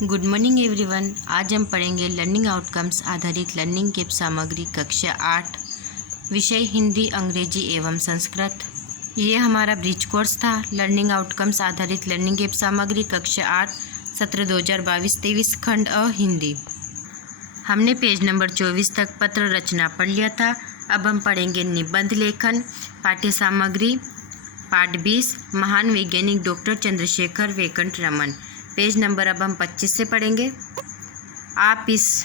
Good morning everyone. आज हम पढ़ेंगे लर्निंग आउटकम्स आधारित लर्निंग की सामग्री कक्षा 8, विषय हिंदी, अंग्रेजी एवं संस्कृत। ये हमारा ब्रिज कोर्स था। लर्निंग आउटकम्स आधारित लर्निंग की सामग्री कक्षा 8, सत्र 2022-23, खंड अ हिंदी। हमने पेज नंबर 24 तक पत्र रचना पढ़ लिया था। अब हम पढ़ेंगे निबंध लेखन, पाठ्य सामग्री, पाठ 20, महान वैज्ञानिक doctor Chandrasekhar Venkata Raman. Page number अब हम 25 से पढ़ेंगे। आप इस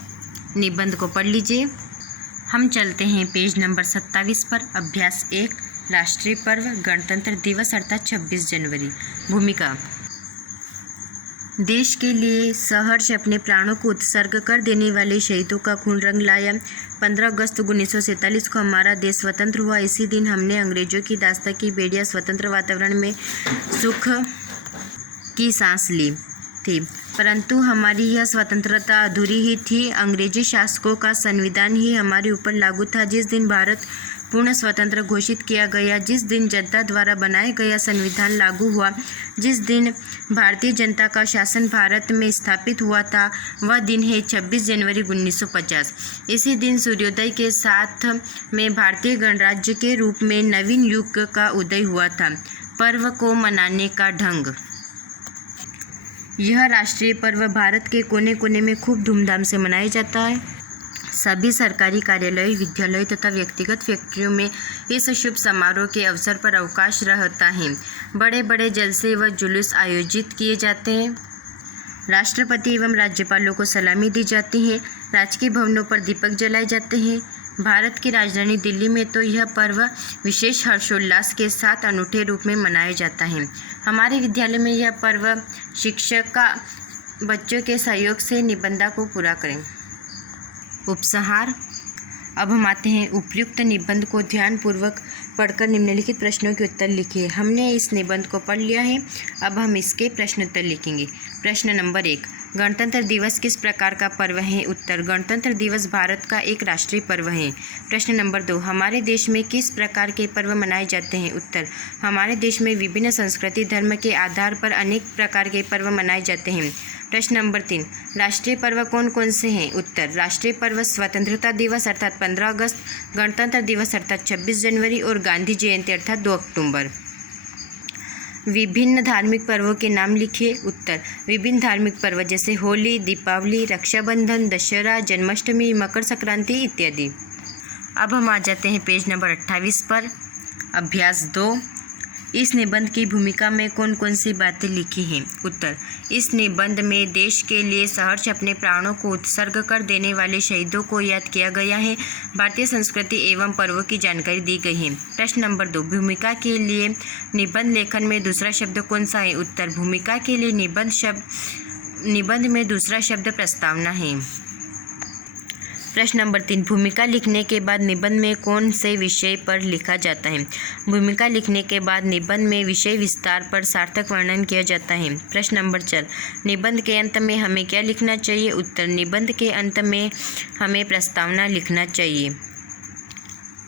निबंध को पढ़ लीजिए। हम चलते हैं पेज नंबर 27 पर। अभ्यास 1, राष्ट्रीय पर्व गणतंत्र दिवस अर्थात 26 जनवरी। भूमिका। देश के लिए सहर्ष अपने प्राणों को उत्सर्ग कर देने वाले शहीदों का खून रंग लाया। 15 अगस्त 1947 को हमारा देश स्वतंत्र हुआ। इसी दिन हमने अंग्रेजों की दास्ता की बेड़िया स्वतंत्र वातावरण में सुख की सांस ली थी, परंतु हमारी यह स्वतंत्रता अधूरी ही थी। अंग्रेजी शासकों का संविधान ही हमारे ऊपर लागू था। जिस दिन भारत पूर्ण स्वतंत्र घोषित किया गया, जिस दिन जनता द्वारा बनाया गया संविधान लागू हुआ, जिस दिन भारतीय जनता का शासन भारत में स्थापित हुआ था, वह दिन है 26 जनवरी 1950। इसी दिन सूर्योदय के साथ में भारतीय गणराज्य के रूप में नवीन युग का उदय हुआ था। पर्व को मनाने का ढंग। यह राष्ट्रीय पर्व भारत के कोने कोने में खूब धूमधाम से मनाया जाता है। सभी सरकारी कार्यालयों, विद्यालयों तथा व्यक्तिगत फैक्ट्रियों में इस शुभ समारोह के अवसर पर अवकाश रहता है। बड़े बड़े जलसे व जुलूस आयोजित किए जाते हैं। राष्ट्रपति एवं राज्यपालों को सलामी दी जाती है। राजकीय भवनों पर दीपक जलाए जाते हैं। भारत की राजधानी दिल्ली में तो यह पर्व विशेष हर्षोल्लास के साथ अनूठे रूप में मनाया जाता है। हमारे विद्यालय में यह पर्व शिक्षिका बच्चों के सहयोग से निबंध को पूरा करें। उपसंहार। अब हम आते हैं उपयुक्त निबंध को ध्यानपूर्वक पढ़कर निम्नलिखित प्रश्नों के उत्तर लिखिए। हमने इस निबंध को पढ़ लिया है। अब हम इसके प्रश्नोत्तर लिखेंगे। प्रश्न नंबर 1, गणतंत्र दिवस किस प्रकार का पर्व है? उत्तर, गणतंत्र दिवस भारत का एक राष्ट्रीय पर्व है। प्रश्न नंबर 2, हमारे देश में किस प्रकार के पर्व मनाए जाते हैं? उत्तर, हमारे देश में विभिन्न संस्कृति धर्म के आधार पर अनेक प्रकार के पर्व मनाए जाते हैं। प्रश्न नंबर 3, राष्ट्रीय पर्व कौन कौन से हैं? उत्तर, राष्ट्रीय पर्व स्वतंत्रता दिवस अर्थात 15 अगस्त, गणतंत्र दिवस अर्थात 26 जनवरी और गांधी जयंती अर्थात 2 अक्टूबर। विभिन्न धार्मिक पर्वों के नाम लिखिए। उत्तर, विभिन्न धार्मिक पर्व जैसे होली, दीपावली, रक्षाबंधन, दशहरा, जन्माष्टमी, मकर संक्रांति इत्यादि। अब हम आ जाते हैं पेज नंबर 28 पर। अभ्यास 2, इस निबंध की भूमिका में कौन कौन सी बातें लिखी हैं? उत्तर, इस निबंध में देश के लिए सहर्ष अपने प्राणों को उत्सर्ग कर देने वाले शहीदों को याद किया गया है। भारतीय संस्कृति एवं पर्वों की जानकारी दी गई है। प्रश्न नंबर 2, भूमिका के लिए निबंध लेखन में दूसरा शब्द कौन सा है? उत्तर, भूमिका के लिए निबंध में दूसरा शब्द प्रस्तावना है। प्रश्न नंबर 3, भूमिका लिखने के बाद निबंध में कौन से विषय पर लिखा जाता है? भूमिका लिखने के बाद निबंध में विषय विस्तार पर सार्थक वर्णन किया जाता है। प्रश्न नंबर 4, निबंध के अंत में हमें क्या लिखना चाहिए? उत्तर, निबंध के अंत में हमें प्रस्तावना लिखना चाहिए।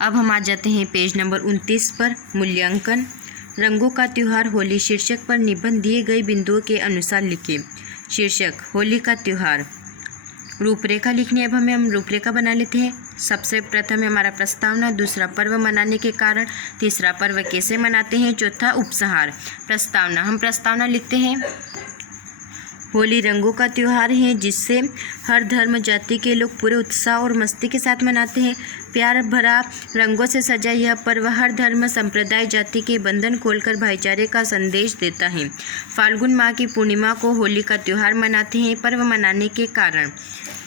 अब हम आ जाते हैं पेज नंबर 29 पर। मूल्यांकन। रंगों का त्योहार होली शीर्षक पर निबंध दिए गए बिंदुओं के अनुसार लिखिए। शीर्षक, होली का त्योहार। रूपरेखा लिखनी। अब हम रूपरेखा बना लेते हैं। सबसे प्रथम है हमारा प्रस्तावना, दूसरा पर्व मनाने के कारण, तीसरा पर्व कैसे मनाते हैं, चौथा उपसंहार। प्रस्तावना, हम प्रस्तावना लिखते हैं। होली रंगों का त्योहार है जिससे हर धर्म जाति के लोग पूरे उत्साह और मस्ती के साथ मनाते हैं। प्यार भरा रंगों से सजा यह पर्व हर धर्म संप्रदाय जाति के बंधन खोलकर भाईचारे का संदेश देता है। फाल्गुन माह की पूर्णिमा को होली का त्योहार मनाते हैं। पर्व मनाने के कारण।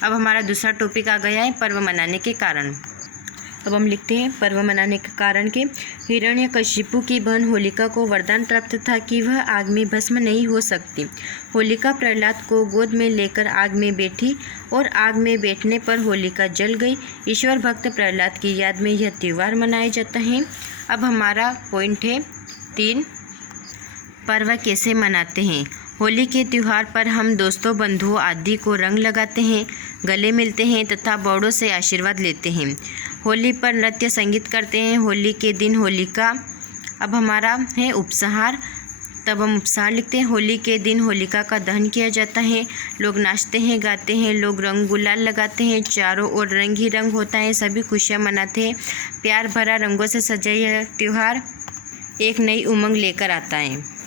अब हमारा दूसरा टॉपिक आ गया है पर्व मनाने के कारण। अब हम लिखते हैं पर्व मनाने के कारण के। हिरण्यकशिपु की बहन होलिका को वरदान प्राप्त था कि वह आग में भस्म नहीं हो सकती। होलिका प्रहलाद को गोद में लेकर आग में बैठी और आग में बैठने पर होलिका जल गई। ईश्वर भक्त प्रहलाद की याद में यह त्यौहार मनाया जाता है। अब हमारा पॉइंट है 3, पर्व कैसे मनाते हैं। होली के त्यौहार पर हम दोस्तों, बंधुओं आदि को रंग लगाते हैं, गले मिलते हैं तथा बड़ों से आशीर्वाद लेते हैं। होली पर नृत्य संगीत करते हैं। होली के दिन होलिका। अब हमारा है उपसंहार। तब हम उपसार लिखते हैं। होली के दिन होलिका का दहन किया जाता है। लोग नाचते हैं, गाते हैं, लोग रंग गुलाल लगाते हैं, चारों ओर रंग ही रंग होता है, सभी खुशियाँ मनाते हैं। प्यार भरा रंगों से सजा यह त्यौहार एक नई उमंग लेकर आता है।